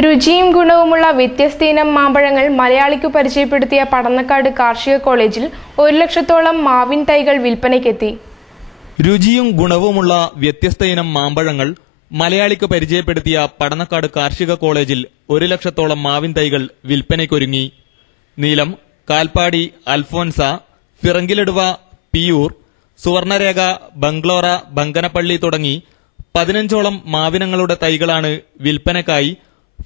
രുചിയും ഗുണവുമുള്ള വ്യത്യസ്ത ഇനം മാമ്പഴങ്ങൾ മലയാളിക്ക് പരിചയപ്പെടുത്തിയ പടന്നക്കാട് കാർഷിക കോളേജിൽ 1 ലക്ഷത്തോളം മാവിൻ തൈകൾ വിൽപ്പനയ്ക്കെത്തി. രുചിയും ഗുണവുമുള്ള വ്യത്യസ്ത ഇനം മാമ്പഴങ്ങൾ മലയാളിക്ക് പരിചയപ്പെടുത്തിയ പടന്നക്കാട് കാർഷിക കോളേജിൽ 1 ലക്ഷത്തോളം മാവിൻ തൈകൾ വിൽപ്പനയ്ക്കൊരുങ്ങി. നീലം, കാൽപ്പാടി, അൽഫോൻസ, ഫിറങ്കിലിടുവ, പിയൂർ, സുവർണരേഖ, ബംഗ്ലോറ, ബങ്കനപ്പള്ളി തുടങ്ങി 15ഓളം മാവിനങ്ങളുടെ തൈകളാണ് വിൽപ്പനയ്ക്കായി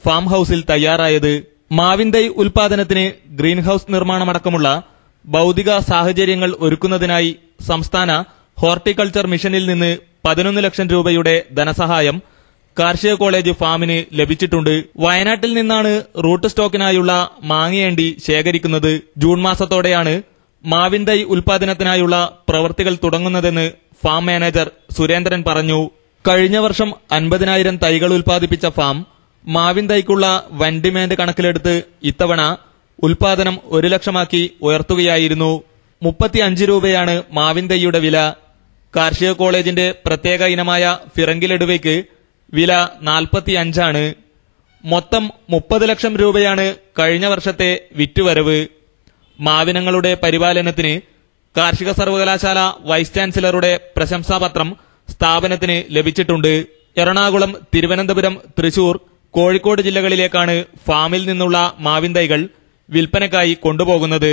ഫാം ഹൌസിൽ തയ്യാറായത്. മാവിൻ തൈ ഉൽപാദനത്തിന് ഗ്രീൻ ഹൌസ് നിർമ്മാണമടക്കമുള്ള ഭൌതിക സാഹചര്യങ്ങൾ ഒരുക്കുന്നതിനായി സംസ്ഥാന ഹോർട്ടിക്കൾച്ചർ മിഷനിൽ നിന്ന് 11 ലക്ഷം രൂപയുടെ ധനസഹായം കാർഷിക കോളേജ് ഫാമിന് ലഭിച്ചിട്ടുണ്ട്. വയനാട്ടിൽ നിന്നാണ് റൂട്ട് സ്റ്റോക്കിനായുള്ള മാങ്ങയണ്ടി ശേഖരിക്കുന്നത്. ജൂൺ മാസത്തോടെയാണ് മാവിൻ തൈ ഉൽപാദനത്തിനായുള്ള പ്രവൃത്തികൾ തുടങ്ങുന്നതെന്ന് ഫാം മാനേജർ സുരേന്ദ്രൻ പറഞ്ഞു. കഴിഞ്ഞ വർഷം 50,000 തൈകൾ ഉൽപ്പാദിപ്പിച്ച ഫാം മാവിൻ തൈക്കുള്ള വൻ ഡിമാൻഡ് കണക്കിലെടുത്ത് ഇത്തവണ ഉൽപാദനം 1 ലക്ഷമാക്കി ഉയർത്തുകയായിരുന്നു. 35 രൂപയാണ് മാവിൻ തൈയുടെ വില. കാർഷിക കോളേജിന്റെ പ്രത്യേക ഇനമായ ഫിറങ്കിലിടുവയ്ക്ക് വില 45 ആണ്. മൊത്തം 30 ലക്ഷം രൂപയാണ് കഴിഞ്ഞ വർഷത്തെ വിറ്റുവരവ്. മാവിനങ്ങളുടെ പരിപാലനത്തിന് കാർഷിക സർവകലാശാല വൈസ് ചാൻസലറുടെ പ്രശംസാപത്രം സ്ഥാപനത്തിന് ലഭിച്ചിട്ടുണ്ട്. എറണാകുളം, തിരുവനന്തപുരം, തൃശൂർ, കോഴിക്കോട് ജില്ലകളിലേക്കാണ് ഫാമിൽ നിന്നുള്ള മാവിൻ തൈകൾ വിൽപ്പനയ്ക്കായി കൊണ്ടുപോകുന്നത്.